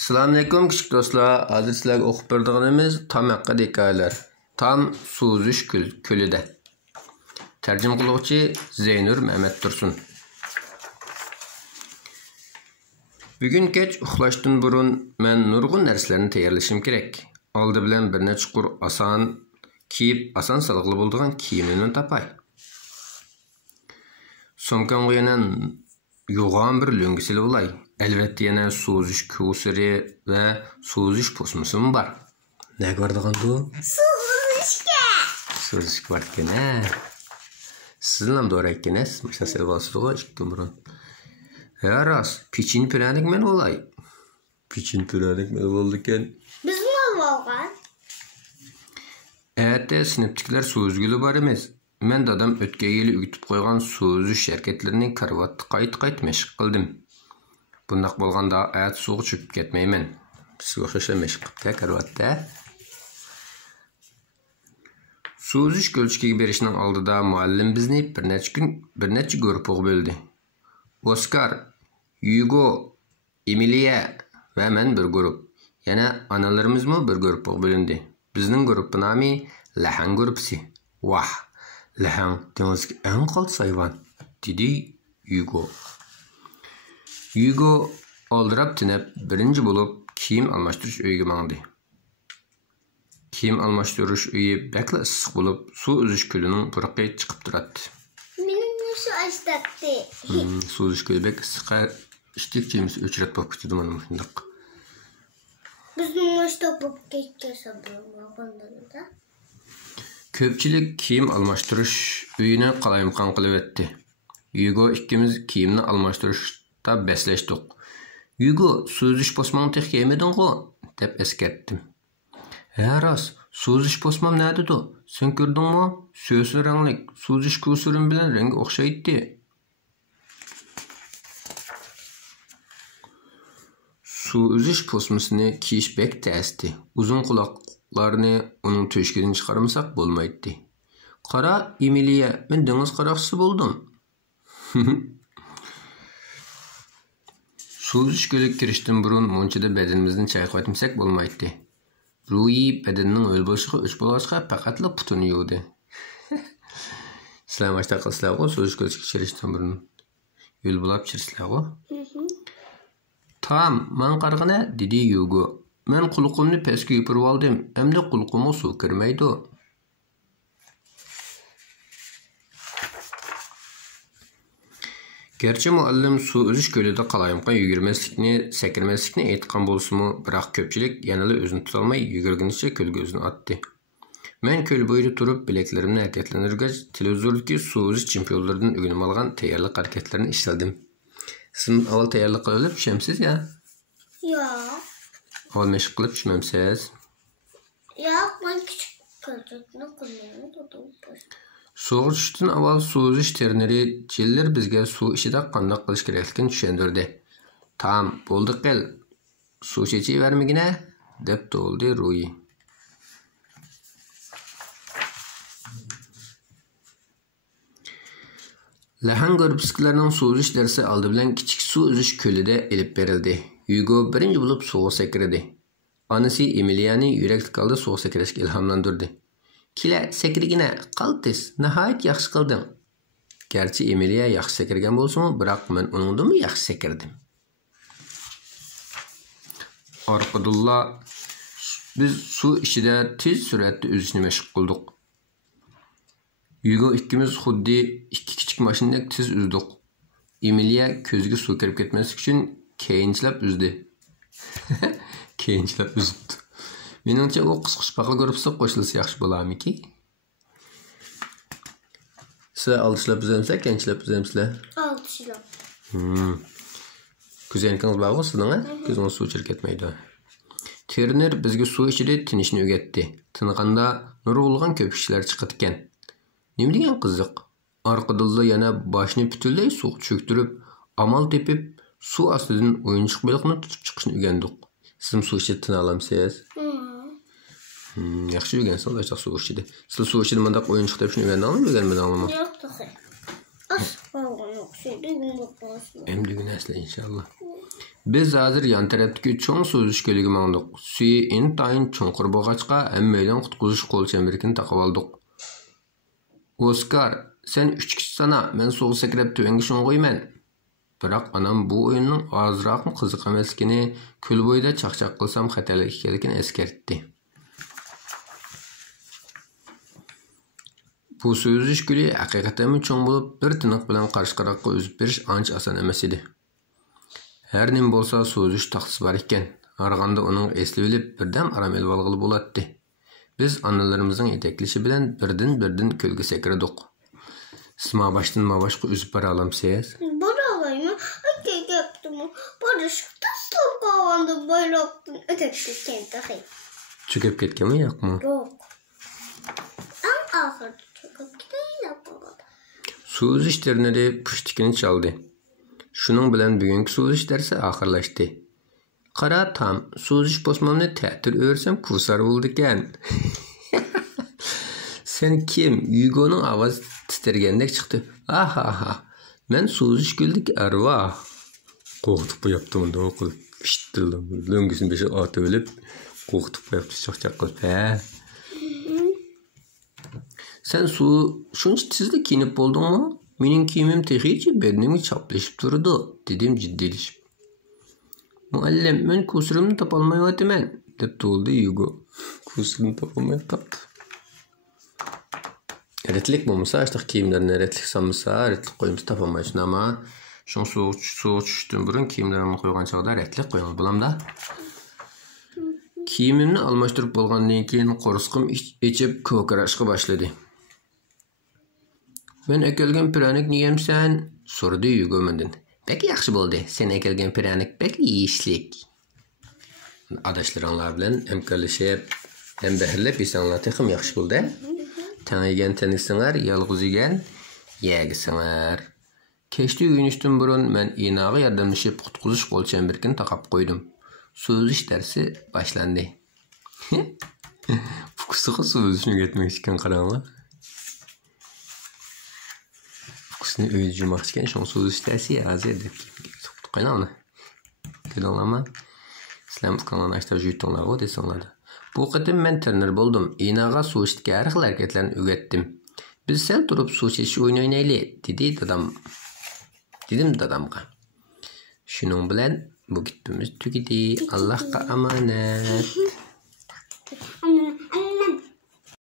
Assalamualaikum küçük dostlar. Hozir sizlarga o'qib beradiganimiz Tom haqida hikoyalar. Tom suzish ko'lida. Tarjima qiluvchi Zeynur Mehmet Tursun. Bugun kech uxlashdan burun men nurg'un narsalarni tayyorlashim kerak. Oldi bilan bir necha chuqur oson kiyib, oson salqili bo'ladigan kiyimni topay. Somkamga yana yo'g'on bir lo'ngisili bo'lay. Elbette yana suzish ko'siri va suzish posmusim bor. Ne ko'rdigan bu? Suzishga. Suzishga bor ekan. Sizning ham to'g'ri ekansiz. Mana sel bo'lsa-ku ikki burun. Ha rost, pechin piranik men bo'lay. Pechin piranik men bo'ldi ekan. Biz nima bo'lgan? Erta sinftikilar suzgili bor emas. Men dadam o'tgan yili o'tib qo'ygan suzish harakatlarini karvatda qayt mashq qildim. Bundaq bo'lganda ayat suv cho'kib ketmayman. Sizga o'xshash mashq qilib karvatda. Suzish ko'lchikiga berishning oldida muallim bizni bir necha guruhga bo'ldi. Oskar, Hugo, Emilia va men bir guruh. Yana onalarimizmi bir guruhga bo'lindi. Bizning guruh nomi Lahan guruhi. Vah, Lahan dengizga eng qaltis hayvon, dedi Hugo. Hugo oldirab tinib birinchi bo'lib kiyim almashtirish uyiga mangdi. Kiyim almashtirish uyi bakla issiq bo'lib, suv uzish ko'lining purqi chiqib turadi. Mening shu ashtaqdi. Suv uzish ko'li bek issiq ishtikchimiz o'chirib bo'lib ketdi mana shundaq. Bizning ashtaq bo'lib ketgan bo'lganda. Ko'pchilik kiyim almashtirish uyini qalayimqon qilib etdi. Hugo ikkimiz kiyimni almashtirishda beslashdik. Hugo, suzish posmoni tek yemedin-ku, deb eskertdim. Ha rost, suzish posmam nerede-du? Sen ko'rdingmi? So'sli ranglik, suzish ko'surim bilan rangi o'xshaydi. Suzish posmasini kiyish bek tasdi. Uzun quloqlarni uning to'shkidan chiqarmasak bo'lmaydi. Qara, Emilia, men dengiz qaroqchisi bo'ldim. Suzish ko'liga kirishdan burun munchada bedanimizni chayqatmasak bo'lmaydi. Ruhi bedanning o'l bo'lishiga uch bo'lishga faqatla putini yuvdi. Sizlar mashta qilsizlar-ku, suzish ko'liga kirishdan burun yo'l bo'lib chirsizlar-ku. Tam, men qarg'ana, dedi Hugo. Men qulqumni pastga yupirib oldim. Endi qulqumga suv kirmaydi. Gerçi muallim suv uzish ko'lida qalayimqon yugurmaslikni, sakirmaslikni aytgan bo'lsa-mu, biroq ko'pchilik yanada o'zini tutolmay yugurgunicha ko'lga o'zini otdi. Men ko'l bo'yida turib, bileklarimni harakatlantirgach, televizordagi suv uzish chempionlaridan o'rganib olgan tayyorlik harakatlarini ishladim. Siz avval tayyorlik qilib tushamsiz-ya? Yo'q. Avval mashq qilib tushmamsiz? Yo'q, men kichik ko'lchakni qilmayman. Suv tushishdan avval suv uzish treneri jillar bizga suv ishida qanday qilish kerakligini tushuntirdi. Tam, bo'ldi qil. Suv ichavermagina, deb to'ldi Ruhi. Lahan guruhlarning suv uzish darsi oldi bilan kichik suv uzish ko'lida elib berildi. Hugo birinchi bo'lib suvga sakradi. Onasi Emiliani yurakli holda suvga sakrashga ilhomlantirdi. Kila sakrigina, qaltis, nihoyat yaxshi qilding. Garchi Emilia yaxshi sakrgan bo'lsa-mu, biroq men uningdan yaxshi sakrdim. Orqadulla biz suv ichida tez suratda uzishni mashq qildik. Hugo ikkimiz xuddi ikki kichik mashinadek tez uzdik. Emilia ko'ziga suv kirib ketmaslik uchun keyinchilab uzdi. Keyinchilab uzibdi. Meningcha u qisqichpaqli guruhga qo'shilsa yaxshi bo'larmiki? Siz oltishlab uzamsizlar, keyinchilab uzamsizlar? Oltishlab. Ko'zingiz bormi sizning? Ko'zingiz suv ichib ketmaydi. Trener bizga suv ichida tinishni o'rgatdi. Tiniganda nurg'ulg'an ko'pikchilar chiqadi ekan. Nima degan qiziq? Orqadilla yana boshni butunlay suv cho'ktirib, amal tepib, suv ostidan o'yinchiq baliqni tutib chiqishni o'rgandik. Siz suv ichida tina olamsiz? Yaxshi o'rgansiz, yaxshi suv ichida. Siz suv ichida mendaq o'yinchiq deb shuni o'rgandingmi, o'rganmadingmi? Yo'q, to'g'ri. As, bo'lgan yo'q. Endi Endi asli inshaalloh. Biz hazır yan tarafdagi cho'ng suzish ko'liga mangdik. Suyi intayin cho'nqur bo'lg'achqa hammaydan qutqizish qo'lchambarkini taqib oldik. Oskar, sen 3 kishi sana, men suv sakrab tuvanga sho'ng'oyman. Biroq anam bu o'yinning ozroq qiziq emasligini, ko'l bo'yida chaqchaq qilsam xatarli ekanligini eskartdi. Bu suzish ko'li haqiqatan cho'ng bo'lib, bir tiniq bilan qarshi-qaraqqa o'zib berish ancha oson emas edi. Her nim bolsa suzish taxtisi var ekan. Arganda onun esli bilip birden aram elib algılı bo'latdi. Biz analarımızın yetekleşi bilen birden kölge sekirdik. Siz ma baştan ma başqa üzüp bara alamsiz? Bara alayım. Öteki yaptım. Barışıkta sılıp kavandı bayraktın. Öteki kenti. Çöküp ketken mi yok mu? Yok. En ahırda çöküp gideyim yapamadım. Suzish terneri pushtikini çaldı. Şunun bilen bugünkü suzish dersi ahırlaştı. Qara tam, suzish posmamni ta'til örsem kusar bo'ldi ekan. Sen kim? Yugo'nun ovozi titragandek chiqdi. Aha. Men suzish ko'ldik arvoh. Qo'rqitib qo'yaptim unda o'qilib. Fishtildim. Lo'ngisini beshi otib olib, qo'rqitib qo'yapti chaqchaq qilib. Sen shuncha tezlik kiyinib bo'ldingmi? Mening kiyimim tehici bednimi çaplaşıp durdu, dedim ciddilişip. Muallim, men kusurimni topolmayapman, deb to'ldi Yugo. Kusurimni topolmay qoldi. Retlik bo'lmasa, ashtiq kiyimlarni retlik solmasa, retlik qo'yimiz topolmaysan, ama shun sovuq tushishdan burun kiyimlarimni qo'ygan chog'da retlik qo'ygan bo'lamda. Kiyimimni almashtirib bo'lgandan keyin qo'rsqim ichib ko'karashga boshladi. Men ekelgen piranik niyemsen? Sordu Yugo mendan. Pek yaxshi bo'ldi. Sen ekelgen piranik pek yeyishlik. Adaşlaranlar bilen emkarlashib, hem behirlep yesanlar texim yaxshi bo'ldi. Tanigan tanisinglar, yolg'iz yegan yegisinglar. Kechdi uyinishdan burun men inaga yordamlashib qutqizish qo'lchambarkini taqab qo'ydim. Suzish darsi boshlandi. Fukusiga suzishni ketmek ekan qaranglar. Fukusini öyle cümleşken şun suzish darsi hazır deb qo'ygan. Ko'rdinglarmi? Sizlar kanalni açtib yutdinglar-ku desanglar. Bu qatim men trener bo'ldim. Inaga suv ichishga har xil harakatlarni o'rgatdim. Biz sal turib suv ichish o'yini o'ynaylik, dedi dadam. Dedim dadamga. Shuning bilan bu gitimiz tugidi. Allohga omonat.